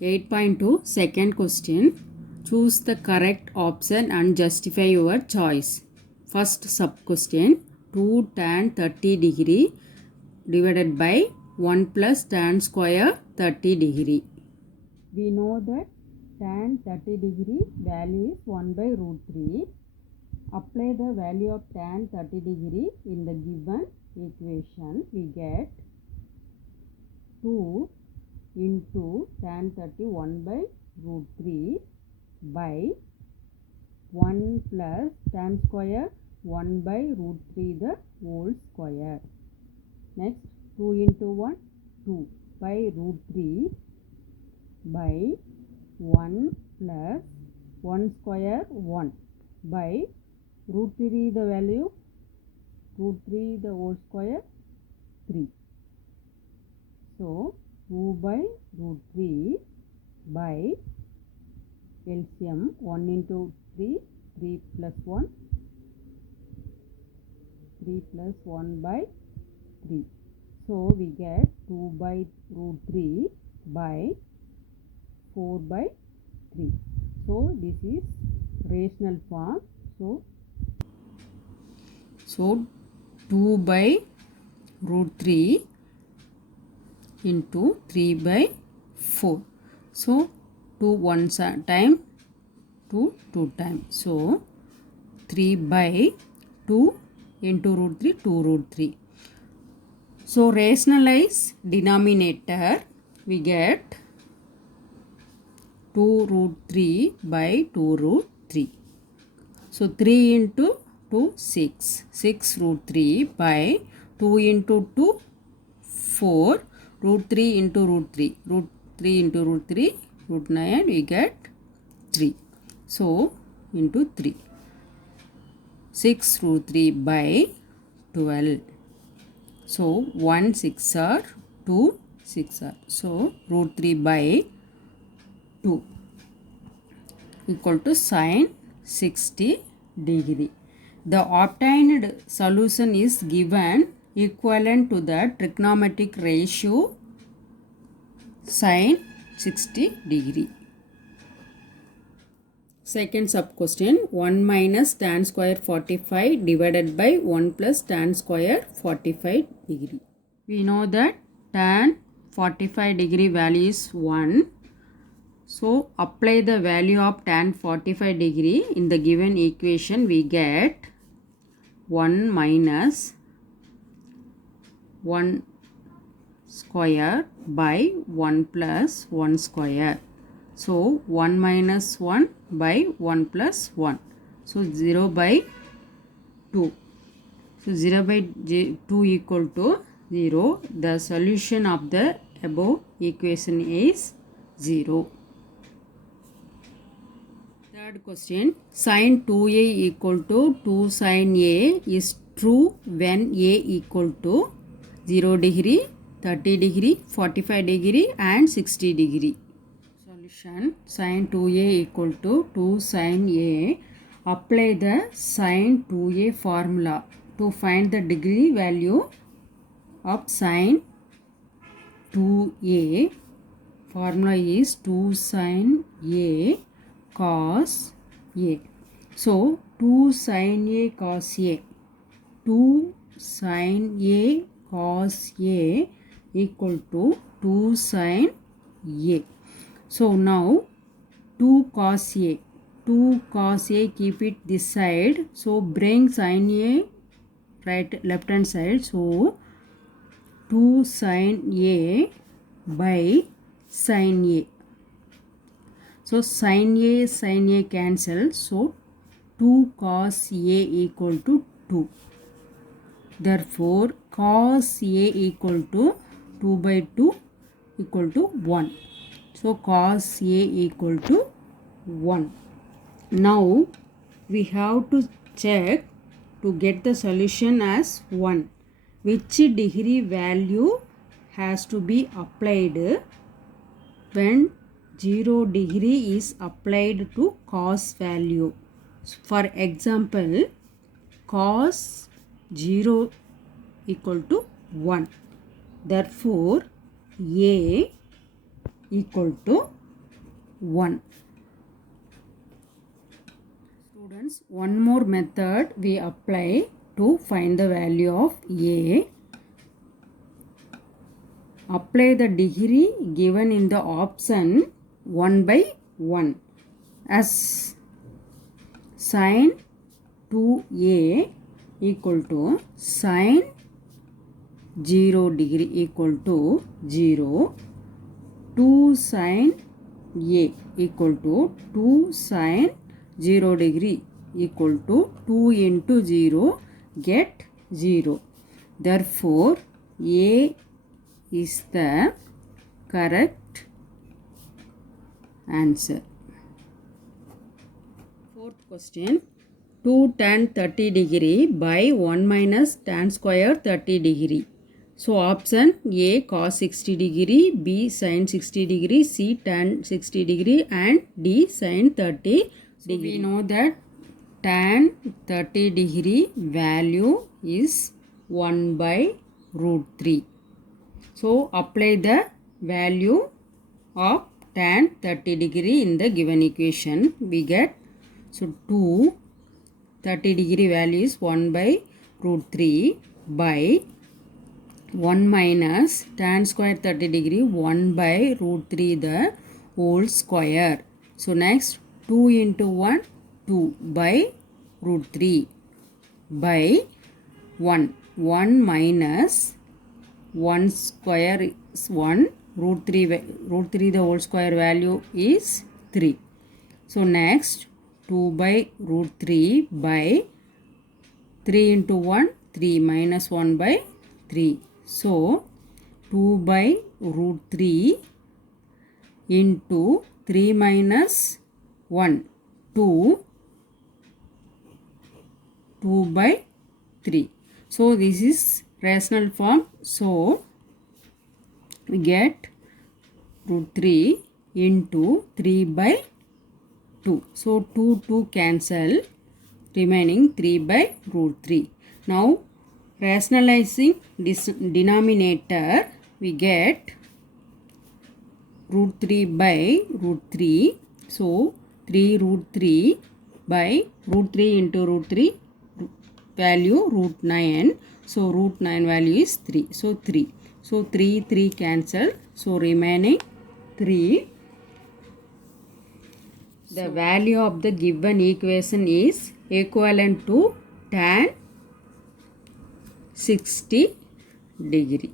8.2 second question. Choose the correct option and justify your choice. First sub question. 2 tan 30 degree divided by 1 plus tan square 30 degree. We know that tan 30 degree value is 1 by root 3. Apply the value of tan 30 degree in the given equation. We get 2 into tan 31 by root 3 by 1 plus tan square 1 by root 3 the whole square. Next 2 into 1 2 by root 3 by 1 plus 1 square 1 by root 3 the value root 3 the whole square 3. So 2 by root 3 by LCM 1 into 3 3 plus 1 3 plus 1 by 3. So we get 2 by root 3 by 4 by 3. So this is rational form. So 2 by root 3 into 3 by 4. So 2 one time 2 2 times. So 3 by 2 into root 3 2 root 3. So rationalize denominator, we get 2 root 3 by 2 root 3. So 3 into 2 6. 6 root 3 by 2 into 2 4. Root 3 into root 3. Root 3 into root 3 root 9 we get 3. So into 3. 6 root 3 by 12. So 1 6 are 2 6 are. So root 3 by 2 equal to sin 60 degree. The obtained solution is given equivalent to the trigonometric ratio sin 60 degree. Second sub question. 1 minus tan square 45 divided by 1 plus tan square 45 degree. We know that tan 45 degree value is 1. So apply the value of tan 45 degree in the given equation. We get 1 minus 1 square by 1 plus 1 square. So 1 minus 1 by 1 plus 1. So 0 by 2. So 0 by 2 equal to 0. The solution of the above equation is 0. Third question. Sin 2a equal to 2 sin a is true when a equal to 0 degree, 30 degree, 45 degree and 60 degree. Solution. Sin 2a equal to 2 sin a. Apply the sin 2a formula to find the degree value of sin 2a. Formula is 2 sin a cos a. So 2 sin a cos a. 2 sin a cos a equal to 2 sin a. So now 2 cos a. 2 cos a, keep it this side. So bring sin a left hand side. So 2 sin a by sin a. So sin a cancel. So 2 cos a equal to 2. Therefore cos a equal to 2 by 2 equal to 1. So cos a equal to 1. Now we have to check to get the solution as 1. Which degree value has to be applied when 0 degree is applied to cos value. For example, cos 0 equal to 1. Therefore, a equal to 1. Students, one more method we apply to find the value of A. Apply the degree given in the option 1 by 1 as sin 2A equal to sin 0 degree equal to 0. 2 sin A equal to 2 sin 0 degree equal to 2 into 0 get 0. Therefore, A is the correct answer. Fourth question. 2 tan 30 degree by 1 minus tan square 30 degree. So option A cos 60 degree, B sin 60 degree, C tan 60 degree and D sin 30 degree. We know that tan 30 degree value is 1 by root 3. So apply the value of tan 30 degree in the given equation. We get, so 2 30 degree value is 1 by root 3 by 1 minus tan square 30 degree 1 by root 3 the whole square. So next 2 into 1 2 by root 3 by 1 minus 1 square is 1 root 3 the whole square value is 3. So next 2 by root 3 by 3 into 1 3 minus 1 by 3. So 2 by root 3 into 3 minus 1 2 by 3. So this is rational form. So we get root 3 into 3 by 2. So 2 cancel, remaining 3 by root 3. Now rationalizing this denominator, we get root 3 by root 3. So 3 root 3 by root 3 into root 3 value root 9. So root 9 value is 3. So 3. So 3 cancel. So remaining 3. The value of the given equation is equivalent to tan 60 degree.